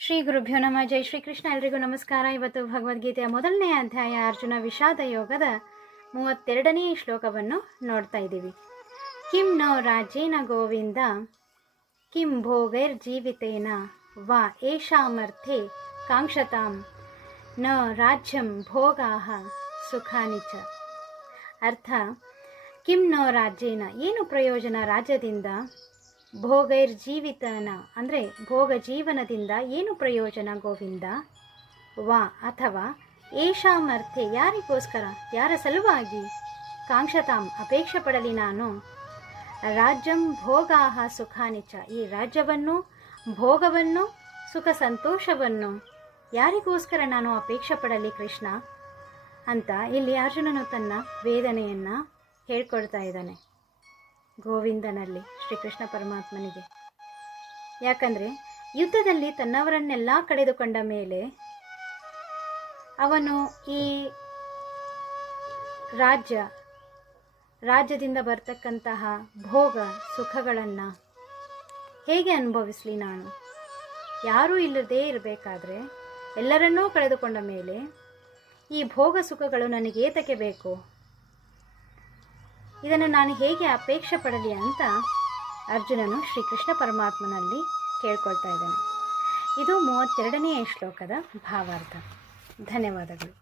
ಶ್ರೀ ಗುರುಭ್ಯೋ ನಮಃ. ಜೈ ಶ್ರೀಕೃಷ್ಣ. ಎಲ್ರಿಗೂ ನಮಸ್ಕಾರ. ಇವತ್ತು ಭಗವದ್ಗೀತೆಯ ಮೊದಲನೇ ಅಧ್ಯಾಯ ಅರ್ಜುನ ವಿಷಾದ ಯೋಗದ 32ನೇ ಶ್ಲೋಕವನ್ನು ನೋಡ್ತಾ ಇದ್ದೀವಿ. ಕಿಂ ನೋ ರಾಜ್ಯೇನ ಗೋವಿಂದ ಕಿಂ ಭೋಗೈರ್ಜೀವಿತೇನ ವಾ ಏಷಾಮರ್ಥೆ ಕಾಂಕ್ಷತಾಂ ನ ರಾಜ್ಯಂ ಭೋಗಾಹ ಸುಖಾನಿ ಚ. ಅರ್ಥ, ಕಿಂ ನೋ ರಾಜ್ಯೇನ, ಏನು ಪ್ರಯೋಜನ ರಾಜ್ಯದಿಂದ, ಭೋಗೈರ್ಜೀವಿತನ ಅಂದರೆ ಭೋಗ ಜೀವನದಿಂದ ಏನು ಪ್ರಯೋಜನ ಗೋವಿಂದ, ವಾ ಅಥವಾ ಏಷಾಮರ್ಥೆ ಯಾರಿಗೋಸ್ಕರ, ಯಾರ ಸಲುವಾಗಿ, ಕಾಂಕ್ಷತಾಂ ಅಪೇಕ್ಷೆ ಪಡಲಿ ನಾನು, ರಾಜ್ಯಂ ಭೋಗಾಹ ಸುಖಾನಿಚ ಈ ರಾಜ್ಯವನ್ನು ಭೋಗವನ್ನು ಸುಖ ಸಂತೋಷವನ್ನು ಯಾರಿಗೋಸ್ಕರ ನಾನು ಅಪೇಕ್ಷೆ ಪಡಲಿ ಕೃಷ್ಣ ಅಂತ ಇಲ್ಲಿ ಅರ್ಜುನನು ತನ್ನ ವೇದನೆಯನ್ನು ಹೇಳ್ಕೊಡ್ತಾ ಇದ್ದಾನೆ ಗೋವಿಂದನಲ್ಲಿ, ಶ್ರೀಕೃಷ್ಣ ಪರಮಾತ್ಮನಿಗೆ. ಯಾಕಂದರೆ ಯುದ್ಧದಲ್ಲಿ ತನ್ನವರನ್ನೆಲ್ಲ ಕಳೆದುಕೊಂಡ ಮೇಲೆ ಅವನು ಈ ರಾಜ್ಯದಿಂದ ಬರ್ತಕ್ಕಂತಹ ಭೋಗ ಸುಖಗಳನ್ನು ಹೇಗೆ ಅನುಭವಿಸಲಿ ನಾನು, ಯಾರೂ ಇಲ್ಲದೇ ಇರಬೇಕಾದ್ರೆ ಎಲ್ಲರನ್ನೂ ಕಳೆದುಕೊಂಡ ಮೇಲೆ ಈ ಭೋಗ ಸುಖಗಳು ನನಗೆ ಏತಕ್ಕೆ ಬೇಕು, ಇದನ್ನು ನಾನು ಹೇಗೆ ಅಪೇಕ್ಷೆ ಪಡಲಿ ಅಂತ ಅರ್ಜುನನು ಶ್ರೀಕೃಷ್ಣ ಪರಮಾತ್ಮನಲ್ಲಿ ಕೇಳ್ಕೊಳ್ತಾ ಇದ್ದಾನೆ. ಇದು 32ನೇ ಶ್ಲೋಕದ ಭಾವಾರ್ಥ. ಧನ್ಯವಾದಗಳು.